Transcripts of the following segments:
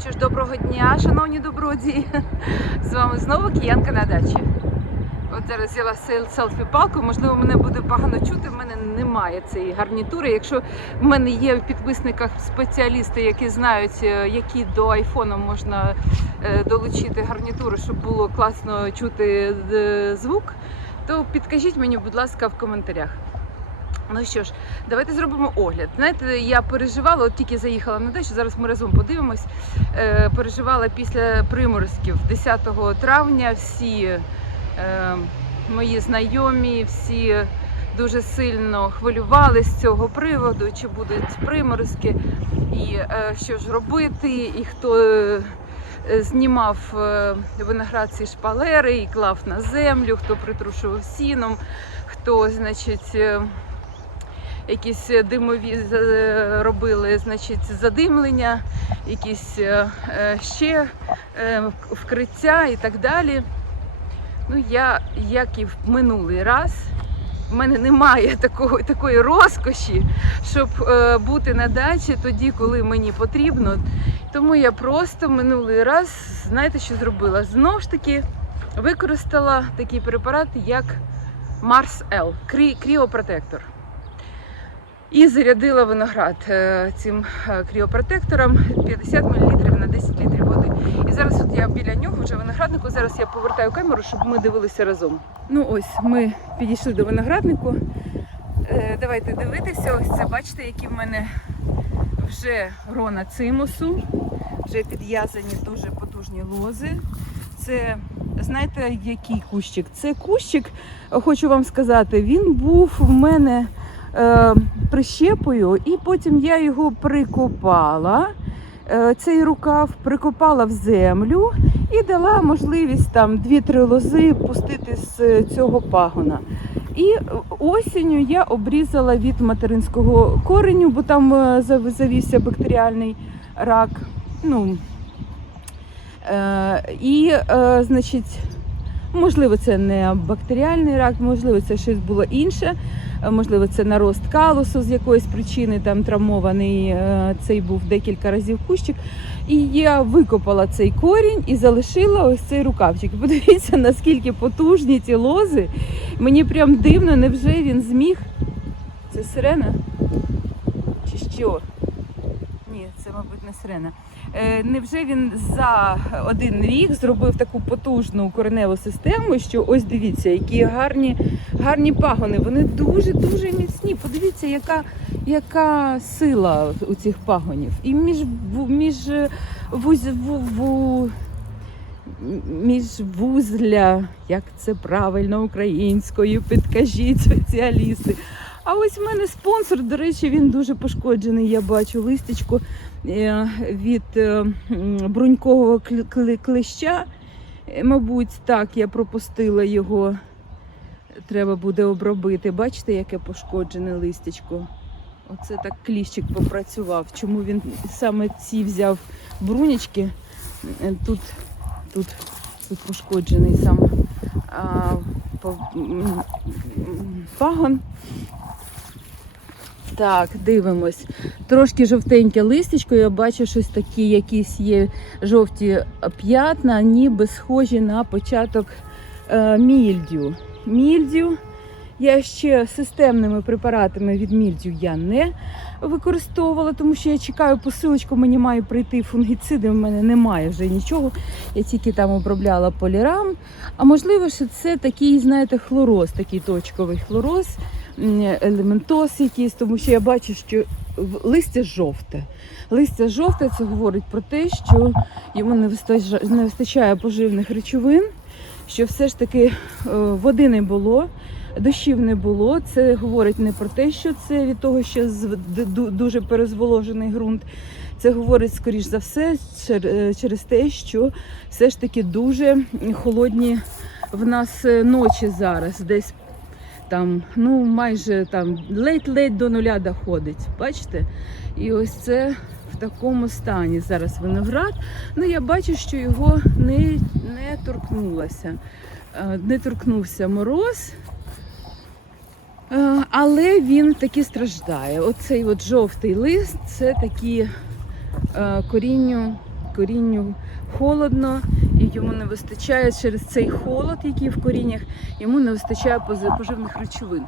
Що ж, доброго дня, шановні добродії. З вами знову киянка на дачі. От зараз взяла сел- селфі-палку, можливо, мене буде погано чути. В мене немає цієї гарнітури. Якщо в мене є в підписниках спеціалісти, які знають, е, які до айфону можна е, долучити гарнітуру, щоб було класно чути е, звук, то підкажіть мені, будь ласка, в коментарях. Ну що ж, давайте зробимо огляд. Знаєте, я переживала, от тільки заїхала на дачу, зараз ми разом подивимось. Е, переживала після приморозків 10 травня. Всі е, мої знайомі, всі дуже сильно хвилювали з цього приводу, чи будуть приморозки, і е, що ж робити, і хто. е, Знімав е, виноград ці шпалери і клав на землю, хто притрушував сіном, хто, значить, е, якісь димові е, робили, значить, задимлення, якісь е, е, ще е, вкриття і так далі. Ну, я, як і в минулий раз, в мене немає такого, такої розкоші, щоб е, бути на дачі тоді, коли мені потрібно. Тому я просто минулий раз, знаєте, що зробила? Знову ж таки використала такий препарат, як Mars L, крі- кріопротектор. І зарядила виноград е, цим е, кріопротектором 50 мл на 10 літрів води. І зараз от я біля нього вже винограднику. Зараз я повертаю камеру, щоб ми дивилися разом. Ну ось ми підійшли до винограднику. Е, Давайте дивитися. Ось це бачите, які в мене вже грона цимусу, вже підв'язані дуже потужні лози. Це знаєте, який кущик? Це кущик, хочу вам сказати, він був в мене прищепою, і потім я його прикопала. е, Цей рукав прикопала в землю і дала можливість там 2-3 лози пустити з цього пагона. І осінню я обрізала від материнського кореню, бо там е, завівся бактеріальний рак. Ну, е, і, е, значить, можливо, це не бактеріальний рак, можливо, це щось було інше. Е, Можливо, це нарост калусу з якоїсь причини, там травмований е, цей був декілька разів кущик. І я викопала цей корінь і залишила ось цей рукавчик. Подивіться, наскільки потужні ці лози. Мені прям дивно, невже він зміг. Це сирена? Чи що? Ні, це, мабуть, не сирена. Е, невже він за один рік зробив таку потужну кореневу систему, що ось дивіться, які гарні, гарні пагони. Вони дуже-дуже міцні. Подивіться, яка, яка сила у цих пагонів. І між, між е, вуз, ву, ву, між вузля, як це правильно українською, підкажіть спеціалісти. А ось в мене спонсор, до речі, він дуже пошкоджений. Я бачу листечко е, від е, брунькового клеща. Е, Мабуть, так, я пропустила його. Треба буде обробити. Бачите, яке пошкоджене листечко? Оце так кліщик попрацював. Чому він саме ці взяв брунячки? Е, Тут, тут, тут пошкоджений сам а, пагон. Так, дивимось. Трошки жовтеньке листячко, я бачу щось такі, якісь є жовті п'ятна, ніби схожі на початок е, мільдю. Мільдю я ще системними препаратами від мільдю я не використовувала, тому що я чекаю посилочку, мені має прийти фунгіциди, в мене немає вже нічого. Я тільки там обробляла полірам. А можливо, що це такий, знаєте, хлороз, такий точковий хлороз, м, елементоз якийсь, тому що я бачу, що листя жовте. Листя жовте це говорить про те, що йому не вистачає, не вистачає поживних речовин, що все ж таки е, води не було. Дощів не було. Це говорить не про те, що це від того, що дуже перезволожений ґрунт. Це говорить, скоріш за все, е, через те, що все ж таки дуже холодні в нас е, ночі зараз. Десь там, ну майже там ледь-ледь до нуля доходить. Бачите? І ось це в такому стані зараз виноград. Ну я бачу, що його не, не торкнулося. Е, Не торкнувся мороз. Е, Але він таки страждає. Оцей от жовтий лист це такі е, корінню корінню холодно, йому не вистачає через цей холод, який в коріннях, йому не вистачає поживних речовин.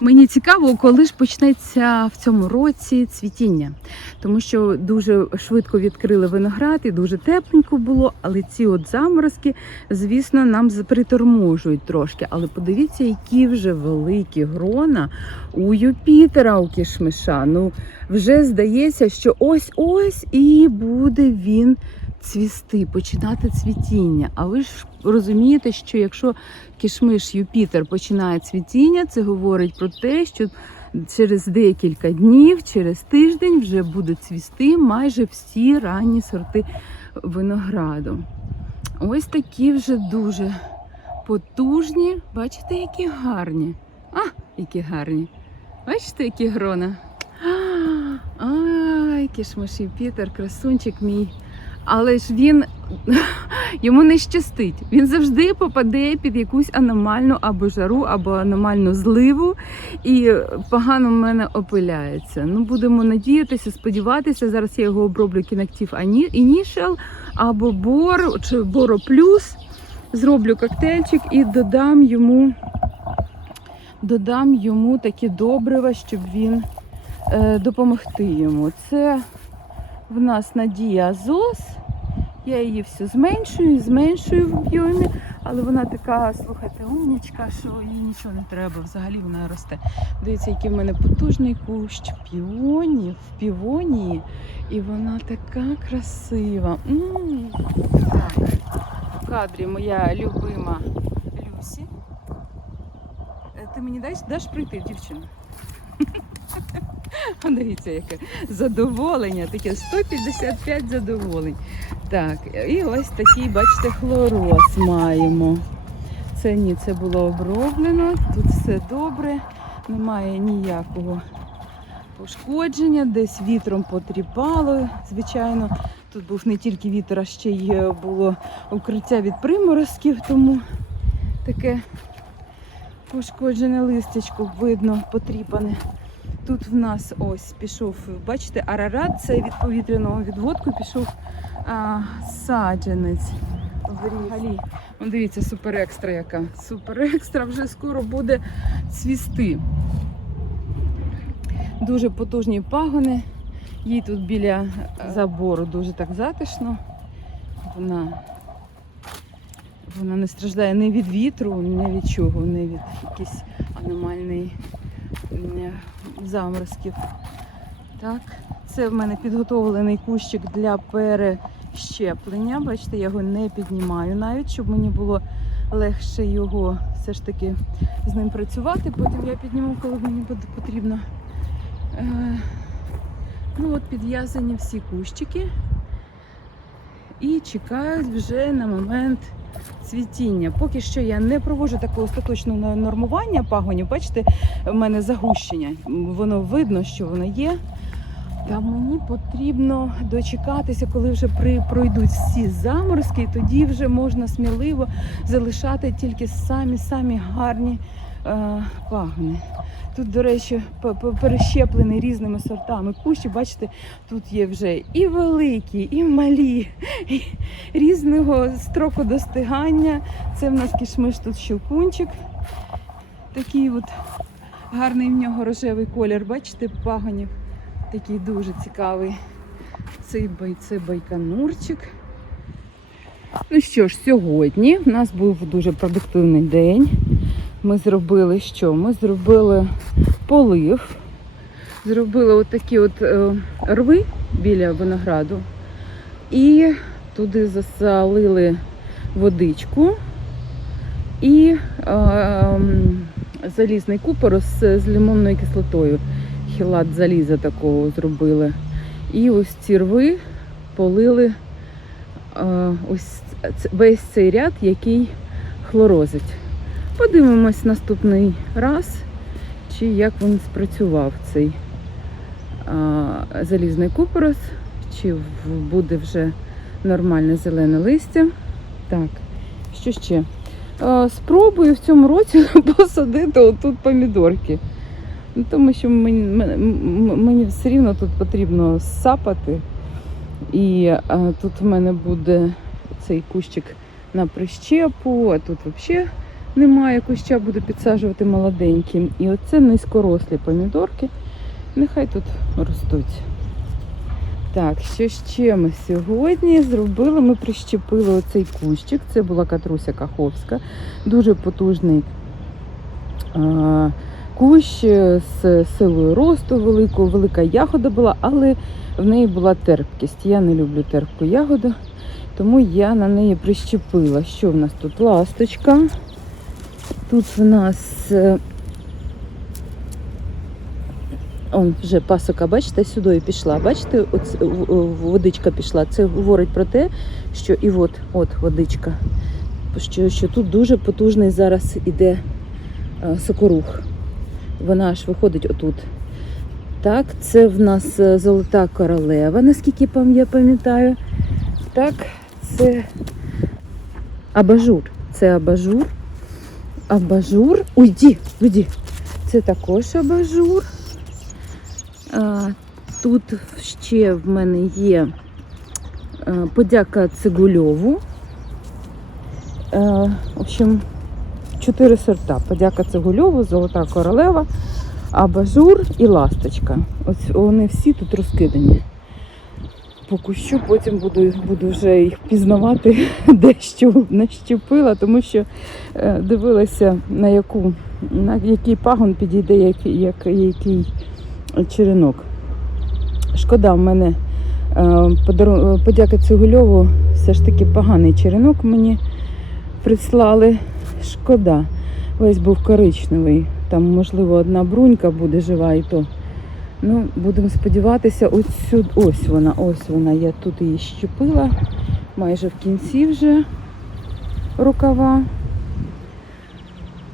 Мені цікаво, коли ж почнеться в цьому році цвітіння, тому що дуже швидко відкрили виноград і дуже тепленько було, але ці от заморозки, звісно, нам приторможують трошки. Але подивіться, які вже великі грона у Юпітера у кішмиша. Ну, вже здається, що ось-ось і буде він цвісти, починати цвітіння. А ви ж розумієте, що якщо кішмиш Юпітер починає цвітіння, це говорить про те, що через декілька днів, через тиждень вже будуть цвісти майже всі ранні сорти винограду. Ось такі вже дуже потужні. Бачите, які гарні. А, які гарні. Бачите, які грона. Ай, кішмиш Юпітер, красунчик мій. Але ж він йому не щастить. Він завжди попаде під якусь аномальну або жару, або аномальну зливу і погано в мене опиляється. Ну, будемо надіятися, сподіватися. Зараз я його оброблю кінактив Initial або Бор чи Боро Плюс. Зроблю коктейльчик і додам йому, додам йому такі добрива, щоб він е, допомогти йому. Це в нас Надія Азос. Я її все зменшую, зменшую в об'ємі, але вона така, слухайте, умнічка, що їй нічого не треба, взагалі вона росте. Дивіться, який в мене потужний кущ піонів, півонії, і вона така красива. м Так, в кадрі моя любима Люсі. Е, Ти мені даш, даш прийти, дівчина? Дивіться, яке задоволення, таке 155 задоволень. Так, і ось такий, бачите, хлороз маємо. Це ні, це було оброблено, тут все добре, немає ніякого пошкодження, десь вітром потріпало. Звичайно, тут був не тільки вітер, а ще й е, було укриття від приморозків, тому таке пошкоджене листячко видно, потріпане. Тут в нас ось пішов, бачите, арарат, це від повітряного відводку пішов а, саджанець. Взагалі, Вон дивіться, супер екстра яка. Супер екстра вже скоро буде цвісти. Дуже потужні пагони. Їй тут біля е, забору дуже так затишно. Вона, вона не страждає ні від вітру, ні від чого, ні від якихось аномальної заморозків. Так, це в мене підготовлений кущик для перещеплення. Бачите, я його не піднімаю навіть, щоб мені було легше його все ж таки з ним працювати. Потім я підніму, коли мені буде потрібно. Е, Ну от підв'язані всі кущики і чекають вже на момент цвітіння. Поки що я не проводжу такого остаточного нормування пагонів. Бачите, в мене загущення. Воно видно, що воно є. Та мені потрібно дочекатися, коли вже при, пройдуть всі заморозки, і тоді вже можна сміливо залишати тільки самі-самі гарні пагони. Тут, до речі, перещеплений різними сортами кущі. Бачите, тут є вже і великі, і малі, і різного строку достигання. Це в нас кішмиш тут щелкунчик. Такий от гарний в нього рожевий колір. Бачите, пагонів. Такий дуже цікавий. Цей це байконурчик. Ну що ж, сьогодні в нас був дуже продуктивний день. Ми зробили що? Ми зробили полив, зробили от такі от е, рви біля винограду і туди засалили водичку і е, м, залізний купор з, з лимонною кислотою. Хілат заліза такого зробили. І ось ці рви полили е, ось весь цей ряд, який хлорозить. Подивимось наступний раз, чи як він спрацював цей а, залізний купорос, чи буде вже нормальне зелене листя. Так, що ще? А, спробую в цьому році посадити отут помідорки. Ну, тому що мені, мені все рівно тут потрібно сапати. І е, тут в мене буде цей кущик на прищепу, а тут взагалі немає куща, буду підсаджувати молоденьким. І оце низькорослі помідорки. Нехай тут ростуть. Так, що ще ми сьогодні зробили? Ми прищепили оцей кущик. Це була Катруся Каховська. Дуже потужний а, кущ з силою росту великою, велика ягода була, але в неї була терпкість. Я не люблю терпку ягоду, тому я на неї прищепила. Що в нас тут? Ласточка. Тут в нас е, Он вже пасока, бачите, сюди пішла. Бачите, оц, в- в- водичка пішла. Це говорить про те, що і от, от водичка. Що, що тут дуже потужний зараз іде е, сокорух. Вона аж виходить отут. Так, це в нас е, золота королева, наскільки я пам'ятаю. Так, це абажур. Це абажур. Абажур. Уйди, уйди. Це також абажур. Тут ще в мене є подяка Цигульову. В общем, чотири сорта. Подяка Цигульову, Золота королева, Абажур і Ласточка. Ось вони всі тут розкидані. По кущу потім буду, буду вже їх пізнавати, де що нащепила, тому що е, дивилася, на яку на який пагон підійде як, як, який черенок. Шкода, в мене е, подяка Цигульову, все ж таки поганий черенок мені прислали. Шкода. Весь був коричневий. Там, можливо, одна брунька буде жива і то. Ну, будемо сподіватися, ось ось вона, ось вона. Я тут її щепила. Майже в кінці вже рукава.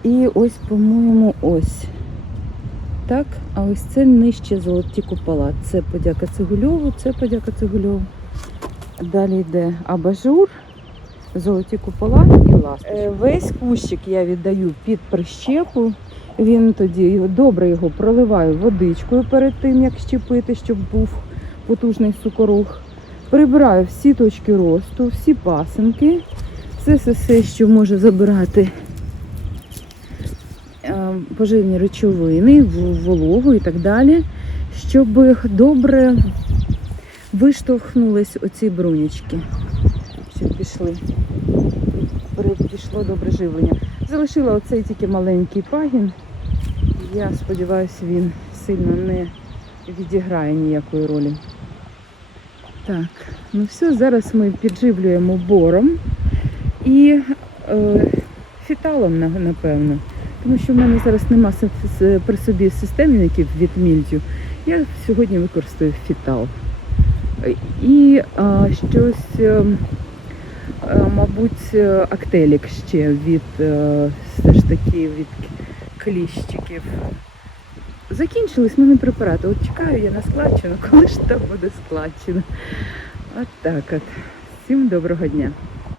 І ось, по-моєму, ось. Так, а ось це нижче золоті купола. Це подяка Цигульову, це подяка Цигульову. Далі йде абажур, золоті купола і ласточка. Весь кущик я віддаю під прищепу. Він тоді добре його проливаю водичкою перед тим, як щепити, щоб був потужний сукорух. Прибираю всі точки росту, всі пасинки, все, все, все, що може забирати е, поживні речовини, вологу і так далі, щоб добре виштовхнулись оці брунічки, щоб пішли. Пішло добре живлення. Залишила оцей тільки маленький пагін. Я сподіваюся, він сильно не відіграє ніякої ролі. Так, ну все, зараз ми підживлюємо бором і е, фіталом, напевно. Тому що в мене зараз нема при собі системників від мільдю. Я сьогодні використаю фітал. І а, щось, е, е, мабуть, актелік ще від е, все ж таки від кліщиків. Закінчились мене препарати. От чекаю я на складчину, коли ж там буде складчина. От так от. Всім доброго дня.